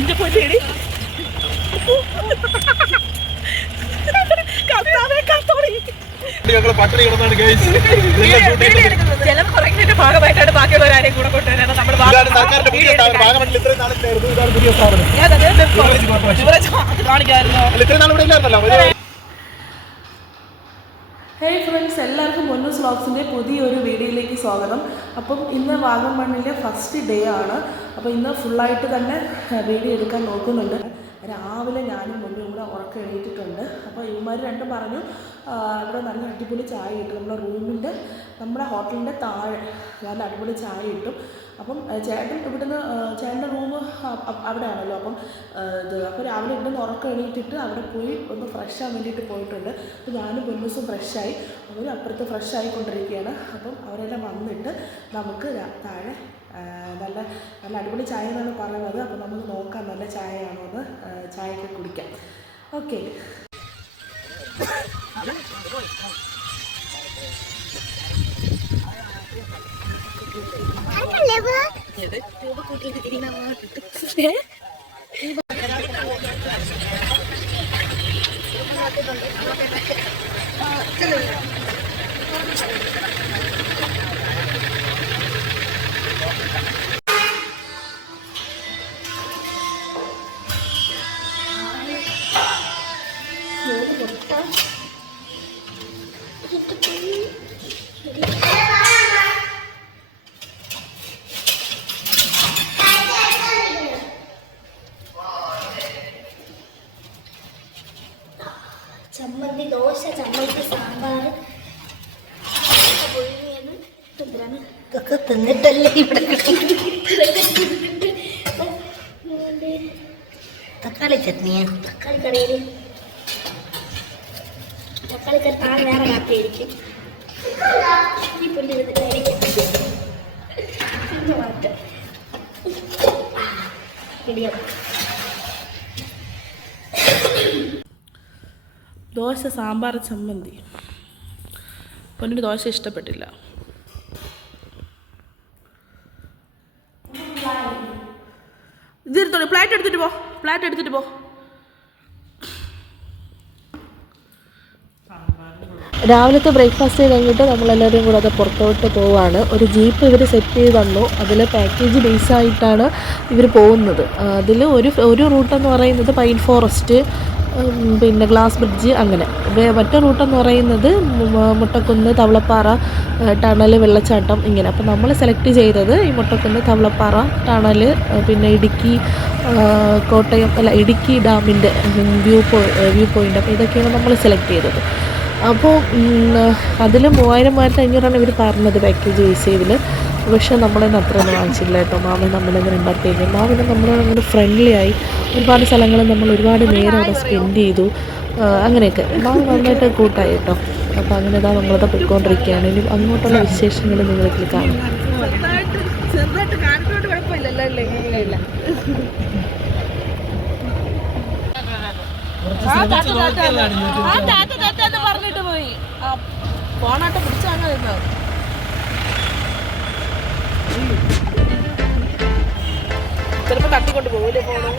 ഇന്റെ പൊന്നേടി ഭാഗമായിട്ടാണ് ബാക്കിയുള്ളവരാരെയും കൂടെ കൊണ്ടുവരാണ് നമ്മുടെ കാണിക്കാറുണ്ടോ. ഹേയ് ഫ്രണ്ട്സ്, എല്ലാവർക്കും പൊന്നൂസ് വ്ളോഗ്സിൻ്റെ പുതിയൊരു വീഡിയോയിലേക്ക് സ്വാഗതം. അപ്പം ഇന്ന് വാഗമണ്ണിലെ ഫസ്റ്റ് ഡേ ആണ്. അപ്പോൾ ഇന്ന് ഫുള്ളായിട്ട് തന്നെ വീഡിയോ എടുക്കാൻ നോക്കുന്നുണ്ട്. രാവിലെ ഞാനും മുന്നും കൂടെ ഉറക്കം എണീറ്റിട്ടുണ്ട്. അപ്പോൾ ഇവന്മാർ രണ്ടും പറഞ്ഞു ഇവിടെ നല്ല അടിപൊളി ചായ കിട്ടും, നമ്മുടെ ഹോട്ടലിൻ്റെ താഴെ നല്ല അടിപൊളി ചായ കിട്ടും. അപ്പം ചേട്ടൻ ചേട്ടൻ്റെ റൂം അവിടെയാണല്ലോ. അപ്പോൾ രാവിലെ ഇവിടുന്ന് ഉറക്കം എണീറ്റിട്ട് അവിടെ പോയി ഒന്ന് ഫ്രഷ് ആകാൻ വേണ്ടിയിട്ട് പോയിട്ടുണ്ട്. അപ്പോൾ ഞാനും പൊന്നൂസും ഫ്രഷായി, അവരും അപ്പുറത്ത് ഫ്രഷ് ആയിക്കൊണ്ടിരിക്കുകയാണ്. അപ്പം അവരെല്ലാം വന്നിട്ട് നമുക്ക് താഴെ നല്ല നല്ല അടിപൊളി ചായ എന്നാണ് പറയുന്നത്. അപ്പോൾ നമുക്ക് നോക്കാം നല്ല ചായയാണോ എന്ന്, ചായയൊക്കെ കുടിക്കാം. ഓക്കെ. ചമ്മന്തി, ദോശ, ചമ്മന്തി, സാമ്പാർ ഇതൊക്കെ തിന്നിട്ടല്ലേ ഇവിടെ തക്കാളി ചട്നിയാണ്. തക്കാളി കറിയിൽ തക്കാളി കറി താഴെ വേറെ കാത്തിയായിരിക്കും. ഈ പുല്ല് മാറ്റം ഇടിയം. ദോശ, സാമ്പാർ, ചമ്മന്തി. പൊന്നിന് ദോശ ഇഷ്ടപ്പെട്ടില്ല. ഇതെടുത്തോളൂ, പ്ലേറ്റ് എടുത്തിട്ട് പോ. രാവിലത്തെ ബ്രേക്ക്ഫാസ്റ്റ് കഴിഞ്ഞിട്ട് നമ്മളെല്ലാവരും കൂടെ അത് പുറത്തോട്ട് പോവുകയാണ്. ഒരു ജീപ്പ് ഇവർ സെറ്റ് ചെയ്ത് തന്നു. അതിൽ പാക്കേജ് ബേസായിട്ടാണ് ഇവർ പോകുന്നത്. അതിൽ ഒരു റൂട്ടെന്ന് പറയുന്നത് പൈൻ ഫോറസ്റ്റ്, പിന്നെ ഗ്ലാസ് ബ്രിഡ്ജ്, അങ്ങനെ. മറ്റേ റൂട്ടെന്ന് പറയുന്നത് മുട്ടക്കുന്ന്, തവളപ്പാറ, ടണൽ, വെള്ളച്ചാട്ടം, ഇങ്ങനെ. അപ്പോൾ നമ്മൾ സെലക്ട് ചെയ്തത് ഈ മുട്ടക്കുന്ന്, തവളപ്പാറ, ടണൽ, പിന്നെ ഇടുക്കി ഡാമിൻ്റെ വ്യൂ പോയിൻ്റ്. അപ്പോൾ ഇതൊക്കെയാണ് നമ്മൾ സെലക്ട് ചെയ്തത്. അപ്പോൾ അതിൽ 3500 ഇവർ പറഞ്ഞത് പാക്കേജ് ബേസിൽ. പക്ഷേ നമ്മളെന്ന് അത്രയൊന്നും വാങ്ങിച്ചില്ല കേട്ടോ. മാമൻ നമ്മളെന്ന് ഉണ്ടാക്കിയിരുന്നു. മാമന് നമ്മളങ്ങനെ ഫ്രണ്ട്ലി ആയി. ഒരുപാട് സ്ഥലങ്ങളിൽ നമ്മൾ ഒരുപാട് നേരം അവിടെ സ്പെൻഡ് ചെയ്തു. അങ്ങനെയൊക്കെ മാമൻ നന്നായിട്ട് കൂട്ടായി കേട്ടോ. അപ്പോൾ അങ്ങനെ ഇതാ നമ്മളത് പോയിക്കൊണ്ടിരിക്കുകയാണ്. ഇനി അങ്ങോട്ടുള്ള വിശേഷങ്ങൾ നിങ്ങൾക്ക് കാണാം. പറഞ്ഞിട്ട് പോയി ഫോണായിട്ട് പിടിച്ചാണ്. ചിലപ്പോ തട്ടിക്കൊണ്ട് പോകൂലേ ഫോണ്.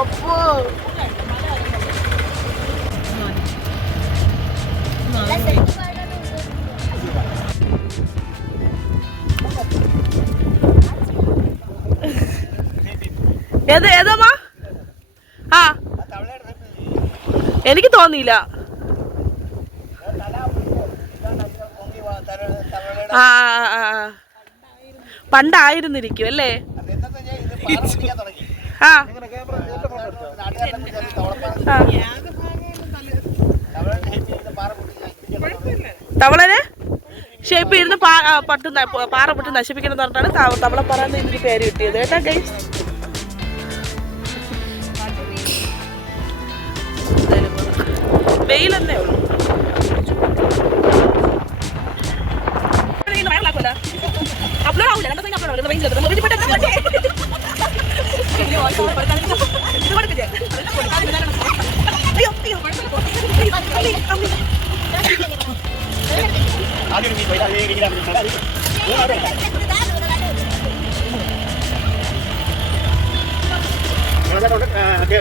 അപ്പോ ഏതോമാ? ആ, എനിക്ക് തോന്നിയില്ല. ആ പണ്ടായിരുന്നിരിക്കും അല്ലേ? ആ തവളന് ഷേപ്പ് ഇരുന്ന് പാറ പൊട്ട് നശിപ്പിക്കണം എന്ന് പറഞ്ഞിട്ടാണ് തവളപ്പാറ എന്ന് ഇതിന് പേര് കിട്ടിയത് കേട്ടാ ഗൈസ്. വെയിലെന്നേ ഉള്ളൂ. അപ്ലോഡ് ആവില്ല,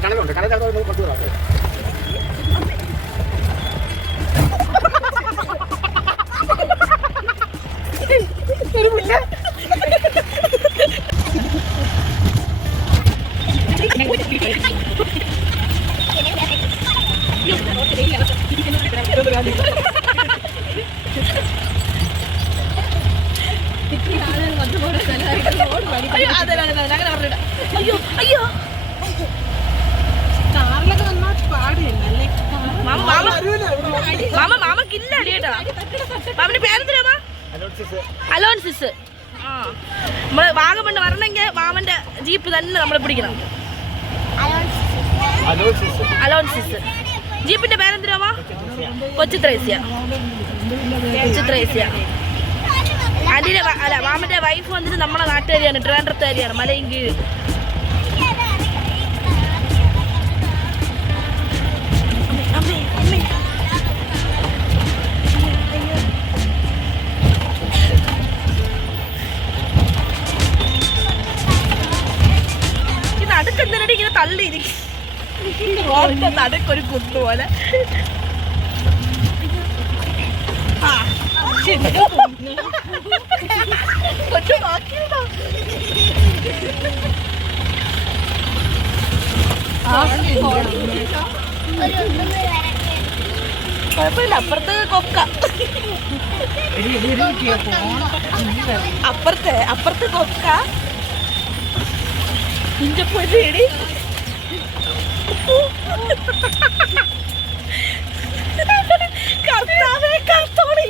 കണക്കുണ്ട് കണക്ക് കൊണ്ടുവരാം. അയ്യോ അയ്യോ കാറിലൊക്കെ വന്നാൽ പാടില്ലല്ലേ? മാമക്കില്ല അടിയേട്ടാ. മാമന്റെ പേരെന്തിനാ? അലോൺസിസ്. ആ നമ്മള് വാഗമണ് വരണമെങ്കിൽ മാമന്റെ ജീപ്പ് തന്നെ നമ്മളെ പിടിക്കണം. അലോൺസിസ്. ജീപ്പിന്റെ പേരെന്തിനാ? കൊച്ചുത്രേസ്യ. അതിന്റെ അല്ല മാമന്റെ വൈഫ് വന്നിട്ട് നമ്മുടെ നാട്ടുകാരിയാണ്, ട്രിവാൻഡ്രത്തുകാരിയാണ്, മലയും കീഴ്. നടുക്കെന്തിനടി ഇങ്ങനെ തള്ളിയിരിക്കും? നടുക്കൊരു കുത്തുപോലെ. ആ കൊച്ചു നോക്കിയതോ? കുഴപ്പമില്ല, അപ്പുറത്ത് കൊക്ക. അപ്പുറത്ത് കൊക്ക. നിന്റെ പൊടി കർത്താവേ കാത്തോടി.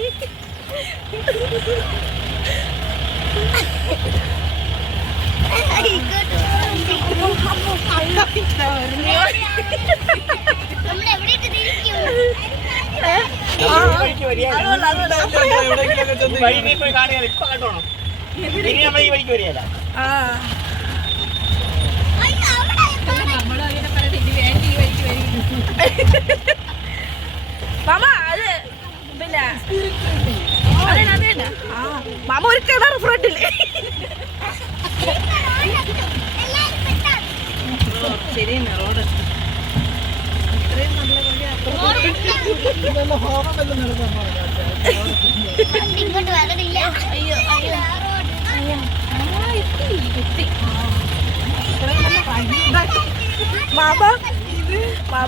മാമ അത് പിന്നെ അതന്നെ മാമ ഒരു കിണർ ഫ്രണ്ടില്. ശരിയെന്നെ റോഡ് ഇങ്ങോട്ട് വരണില്ല. അയ്യോ മാമ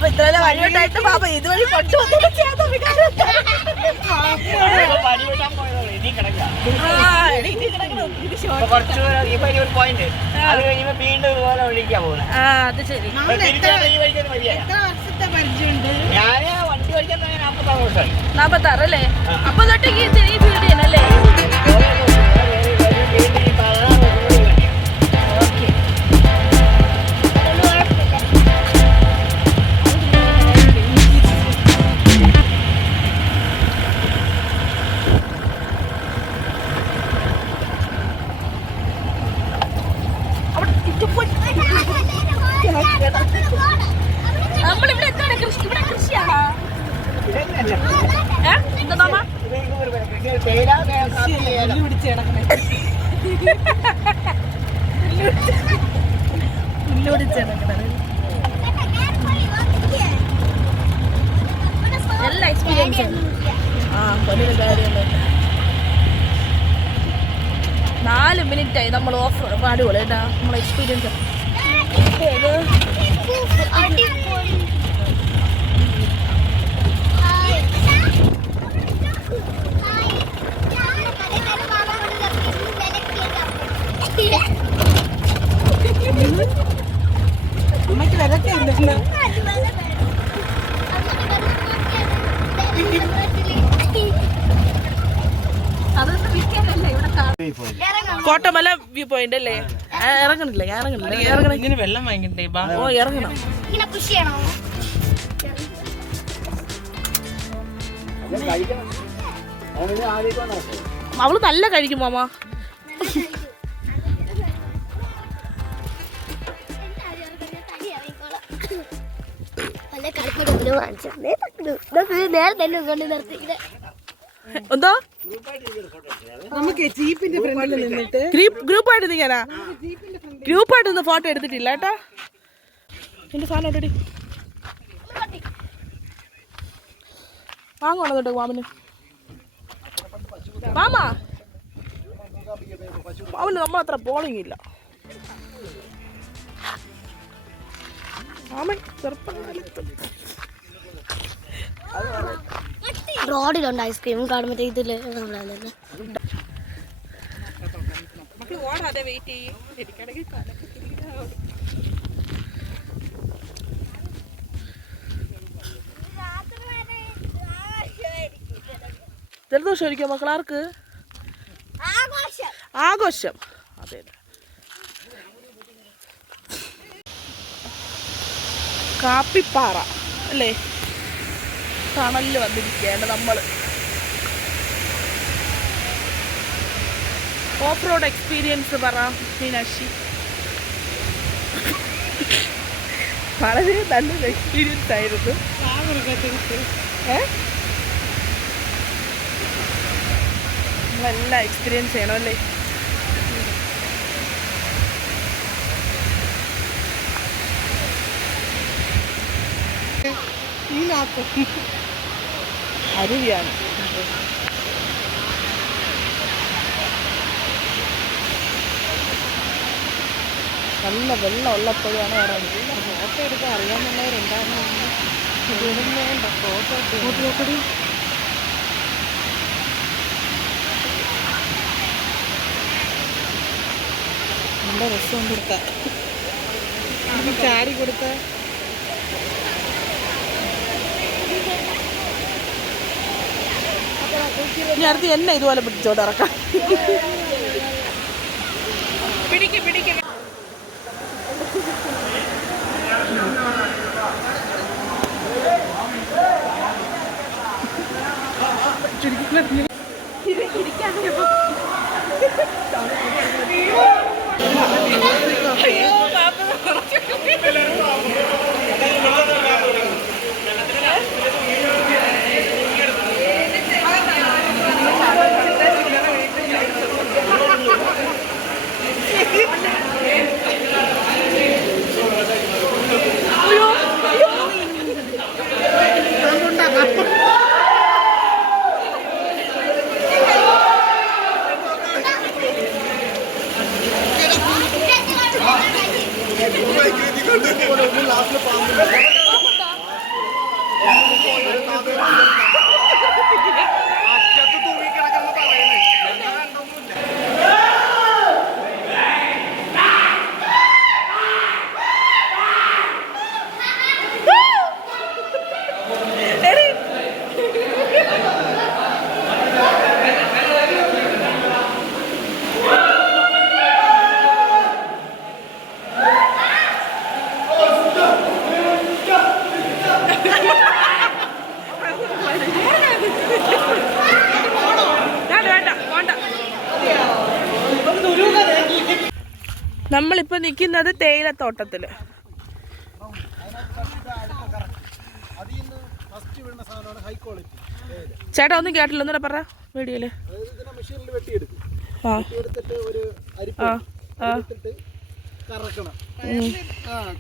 ഇത്ര വഴിയോട്ടായിട്ട് മാമ ഇതുവഴി കൊണ്ടുവന്നു. അത് ശരി. ഞാന് വണ്ടി പഠിക്കാൻ 46 വർഷമായി. 46 അല്ലേ? അപ്പൊ തൊട്ട് ഈ ഫീൽഡ് ചെയ്യണല്ലേ? നമ്മളിവിടെ എന്താണ് ഇവിടെ കൃഷിയാണോ? എന്താ മാമ? എല്ലാ എക്സ്പീരിയൻസ്. ആ കൊല്ലൊരു കാര്യമല്ലേ. 4 മിനിറ്റായി നമ്മൾ ഓഫ് പാടുകൾ കേട്ടാ. നമ്മളെ എക്സ്പീരിയൻസ് അമ്മയ്ക്ക് വിലക്കെ ഇല്ലല്ലോ. കോട്ടമല വ്യൂ പോയിന്റ് അല്ലേ? ഇറങ്ങണില്ല ഇങ്ങനെ വെള്ളം വാങ്ങിക്കണ്ടേ? ഓ ഇറങ്ങണം. ഇങ്ങനെ പുഷ് ചെയ്യണോ? അവള് നല്ല കഴിക്കും മാമ. എന്തോ നമുക്ക് ജീപ്പിന്റെ ഫ്രണ്ടിൽ നിന്നിട്ട് ഗ്രൂപ്പായിട്ട് നിൽക്കാനാ? ഗ്രൂപ്പായിട്ടൊന്നും ഫോട്ടോ എടുത്തിട്ടില്ല കേട്ടോ. നിന്റെ സാധനം ഇടടി വാങ്ങുവാണോ കേട്ടോ മാമന് മാമാ അവന് നമ്മളത്ര പോളിങ് ഇല്ല മാമൻ ചെറുപ്പം കാലത്ത് റോഡിലുണ്ട് ഐസ്ക്രീം കാണുമ്പോൾ ഇതില് ഓടാതെ വെയിറ്റ് ചെയ്യും എനിക്കാണെങ്കിൽ ജലദോഷം ഇരിക്കും മക്കളാർക്ക് ആഘോഷം അതെ കാപ്പിപ്പാറ അല്ലേ തണലിൽ വന്നിരിക്കുകയാണ് നമ്മൾ ഓഫ് റോഡ് എക്സ്പീരിയൻസ് പറ മീനാക്ഷി വളരെ നല്ലൊരു എക്സ്പീരിയൻസ് ആയിരുന്നു നമ്മളെല്ലാം എക്സ്പീരിയൻസ് ചെയ്യണം അല്ലേ അരുവിയാണ് നല്ല വെള്ളം ഉള്ളപ്പോഴാണ് പറയുന്നത് ഫോട്ടോ എടുക്കാൻ അറിയാമെന്നുള്ളവരുണ്ടാകുന്ന ഫോട്ടോ നോക്കടി നല്ല രസം കൊടുത്ത ചാരി കൊടുത്ത ഇനി അടുത്ത് എന്നെ ഇതുപോലെ പിടിച്ചോട്ട് ഇറക്കാം പിടിക്കും പിടിക്കും നമ്മളിപ്പോൾ നിൽക്കുന്നത് തേയിലത്തോട്ടത്തിൽ. ചേട്ടാ ഒന്നും കേട്ടില്ല, ഒന്നുകൂടെ പറ വീഡിയോയില്.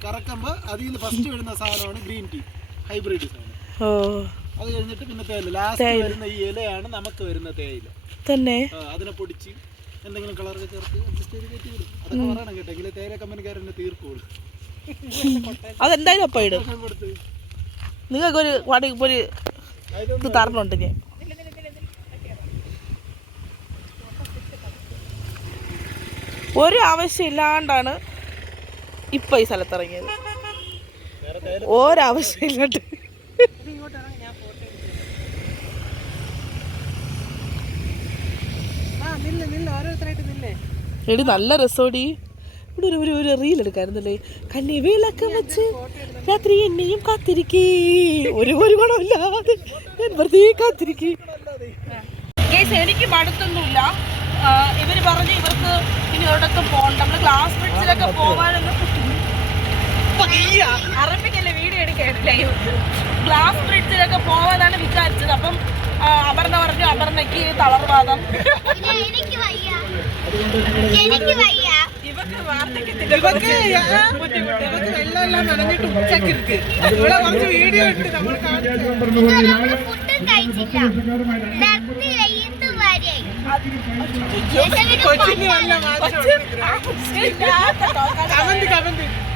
കറക്കുമ്പോ അതിൽ നിന്ന് ഫസ്റ്റ് വരുന്ന സാധനമാണ് ഗ്രീൻ ടീ ഹൈബ്രിഡ് സാധനം. അത് കഴിഞ്ഞിട്ട് പിന്നെ തേയില ലാസ്റ്റ് വരുന്ന ഈ ഇലയാണ് നമുക്ക് വരുന്ന തേയില തന്നെ. അതിനെ പൊടിച്ച് എന്തെങ്കിലും കളറൊക്കെ ചേർത്ത് അഡ്ജസ്റ്റ് ചെയ്ത് കയറ്റി വിടും. അതൊക്കെ പറയണം കേട്ടോ, എങ്കിലും തേയില കമ്പനിക്കാരെന്നെ തീർക്കുള്ളൂ. അതെന്തായാലും ഒപ്പം ഇടും. നിങ്ങൾക്കൊരു ഒരു ഇത് തരണുണ്ട് ഞാൻ. ഒരു ആവശ്യമില്ലാണ്ടാണ് ഇപ്പം ഈ സ്ഥലത്തിറങ്ങിയത്, ഒരാവശ്യമില്ലാണ്ട്. എടി നല്ല രസോടി. ഇവിടെ ഒരു റീൽ എടുക്കായിരുന്നല്ലേ, കണ്ണി വിളക്ക് വെച്ച് രാത്രി എന്നെയും കാത്തിരിക്കേ, ഒരു ഗുണമില്ലാതെ ഞാൻ വെറുതെ കാത്തിരിക്കേ. എനിക്ക് മടുത്തൊന്നുമില്ല. ഇവര് പറഞ്ഞ് ഇവർക്ക് ഇനി ഒരിടത്തും പോകണ്ട, നമ്മള് ഗ്ലാസ് ബ്രിഡ്ജിലൊക്കെ പോകാനൊന്നും. അറബിക്കല്ലേ വീഡിയോ എടുക്കാനില്ലേ, ഗ്ലാസ് ബ്രിഡ്ജിലൊക്കെ പോകാനാണ് വിചാരിച്ചത്. അപ്പം അപർണ പറഞ്ഞു അപർണയ്ക്ക് തളർവാദം, ഇവർക്ക് ഇവക്ക് വെള്ളമെല്ലാം നനഞ്ഞിട്ട് ഉച്ചക്കിരിക്ക് ഇവിടെ കുറച്ച് വീഡിയോ ഇട്ട് നമ്മൾ കൊച്ചിന് വല്ല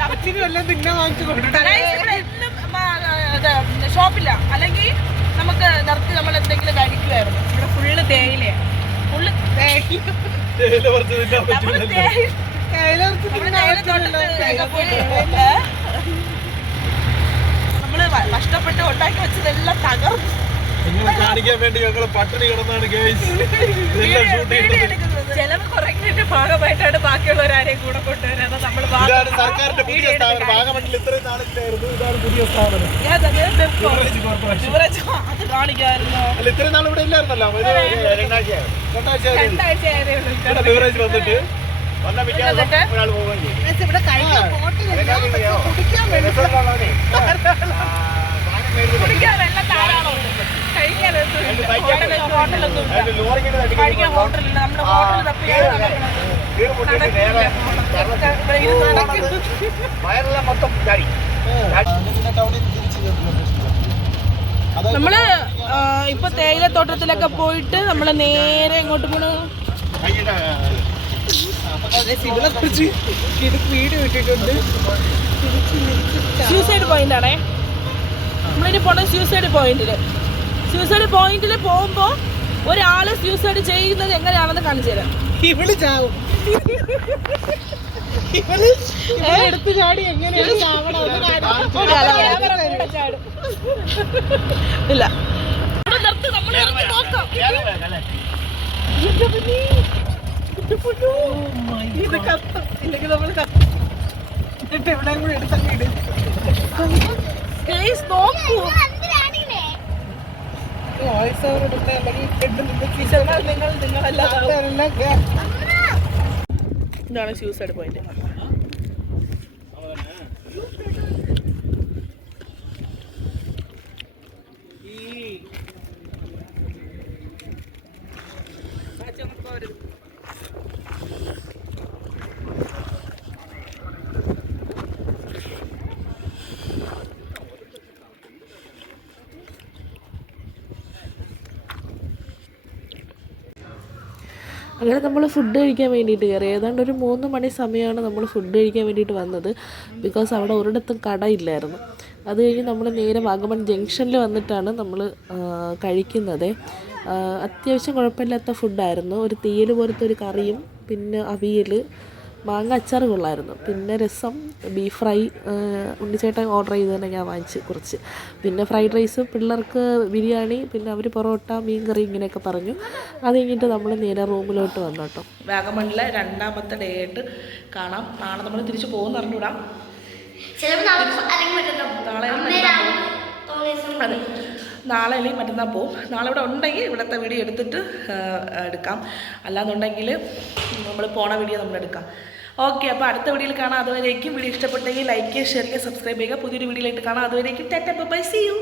കൊച്ചിന് വല്ല തിന്നാൻ വാങ്ങിച്ചു ഷോപ്പില്ല അല്ലെങ്കിൽ നമുക്ക് നിർത്തി നമ്മൾ എന്തെങ്കിലും കഴിക്കുമായിരുന്നു. ഇവിടെ ഫുള്ള് തേയിലയാണ്. ഫുള്ള് നമ്മള് കഷ്ടപ്പെട്ട് ഉണ്ടാക്കി വെച്ചതെല്ലാം തകർന്നു. കാണിക്കാൻ വേണ്ടി ഞങ്ങള് പട്ടിണി കിടന്നാണ് ചെലവ് കുറയ്ക്കുന്നതിന്റെ ഭാഗമായിട്ടാണ് ബാക്കിയുള്ളവരാരെയും കൂടെ കൊണ്ടുവരാതെ നമ്മള് സർക്കാരിന്റെ പുതിയ സ്ഥാപനം വാഗമണ്ണിൽ ഇത്രയും നാളിലായിരുന്നു. ഇതാണ് പുതിയ സ്ഥാപനം. അത് കാണിക്കായിരുന്നു. അല്ല ഇത്രയും നാൾ ഇവിടെ ഇല്ലായിരുന്നല്ലോ. രണ്ടാഴ്ചയായതേ ഉള്ളൂ ബിവറേജ് വന്നിട്ട് ഒരാൾ പോവുകയും ചെയ്യും. ഇവിടെ കഴിക്കാൻ കുടിക്കാൻ വെള്ളം ധാരാളം ഉണ്ട്. കഴിക്കാൻ ഹോട്ടലൊന്നും കഴിക്കാൻ ഹോട്ടലില്ല. നമ്മുടെ ഹോട്ടൽ തപ്പിയാണ് വയറെല്ലാം മൊത്തം ചാടി. നമ്മള് ഇപ്പൊ തേയിലത്തോട്ടത്തിലൊക്കെ പോയിട്ട് നമ്മള് നേരെ ഇങ്ങോട്ട് പോണ സൂസൈഡ് പോയിന്റ് ആണേ. നമ്മളിനി പോണ സൂസൈഡ് പോയിന്റിൽ പോകുമ്പോ ഒരാള് സൂസൈഡ് ചെയ്യുന്നത് എങ്ങനെയാണെന്ന് കാണിച്ചു തരാം. ഇവള് ചാവും. എടുത്ത് ചാടി എങ്ങനെയാണ് ഇല്ല നിർത്ത്. നമ്മൾ നോക്കാം. ഇത് കത്തും. ഇല്ലെങ്കിൽ നമ്മൾ എന്നിട്ട് എവിടെയും കൂടെ എടുത്തങ്ങ് ഇടും. നോക്കൂ. വോയിസ് ഓവർ എടുത്ത ഇതാണ് സൂസൈഡ് പോയിന്റ്. അങ്ങനെ നമ്മൾ ഫുഡ് കഴിക്കാൻ വേണ്ടിയിട്ട് കയറി. ഏതാണ്ട് ഒരു 3 മണി സമയമാണ് നമ്മൾ ഫുഡ് കഴിക്കാൻ വേണ്ടിയിട്ട് വന്നത്. ബിക്കോസ് അവിടെ ഒരിടത്തും കടയില്ലായിരുന്നു. അത് കഴിഞ്ഞ് നമ്മൾ നേരെ വാഗമൺ ജംഗ്ഷനിൽ വന്നിട്ടാണ് നമ്മൾ കഴിക്കുന്നത്. അത്യാവശ്യം കുഴപ്പമില്ലാത്ത ഫുഡായിരുന്നു. ഒരു തീയൽ പോലത്തെ ഒരു കറിയും പിന്നെ അവിയൽ, മാങ്ങ അച്ചാർ കൊള്ളായിരുന്നു, പിന്നെ രസം, ബീഫ് ഫ്രൈ ഉണ്ണിച്ചേട്ടൻ ഓർഡർ ചെയ്ത് തന്നെ ഞാൻ വാങ്ങിച്ച് കുറച്ച്, പിന്നെ ഫ്രൈഡ് റൈസ്, പിള്ളേർക്ക് ബിരിയാണി, പിന്നെ അവർ പൊറോട്ട, മീൻ കറി ഇങ്ങനെയൊക്കെ പറഞ്ഞു. അത് കഴിഞ്ഞിട്ട് നമ്മൾ നേരെ റൂമിലോട്ട് വന്നു കേട്ടോ. വാഗമണിലെ 2ാമത്തെ ഡേ ആയിട്ട് കാണാം. നാളെ നമ്മൾ തിരിച്ച് പോകുമെന്ന് അറിഞ്ഞുവിടാം. നാളെ അല്ലെങ്കിൽ മറ്റന്നാൾ പോവും. നാളെ ഇവിടെ ഉണ്ടെങ്കിൽ ഇവിടുത്തെ വീഡിയോ എടുത്തിട്ട് എടുക്കാം. അല്ലാന്നുണ്ടെങ്കിൽ നമ്മൾ പോണ വീഡിയോ നമ്മൾ എടുക്കാം. ഓക്കെ, അപ്പോൾ അടുത്ത വീഡിയോയിൽ കാണാം. അതുവരേക്കും വീഡിയോ ഇഷ്ടപ്പെട്ടെങ്കിൽ ലൈക്ക് ചെയ്യുക, ഷെയർ ചെയ്യുക, സബ്സ്ക്രൈബ് ചെയ്യുക. പുതിയൊരു വീഡിയോയിലായിട്ട് കാണാം. അതുവരേക്കും ടാറ്റ ബൈ, സീ യു.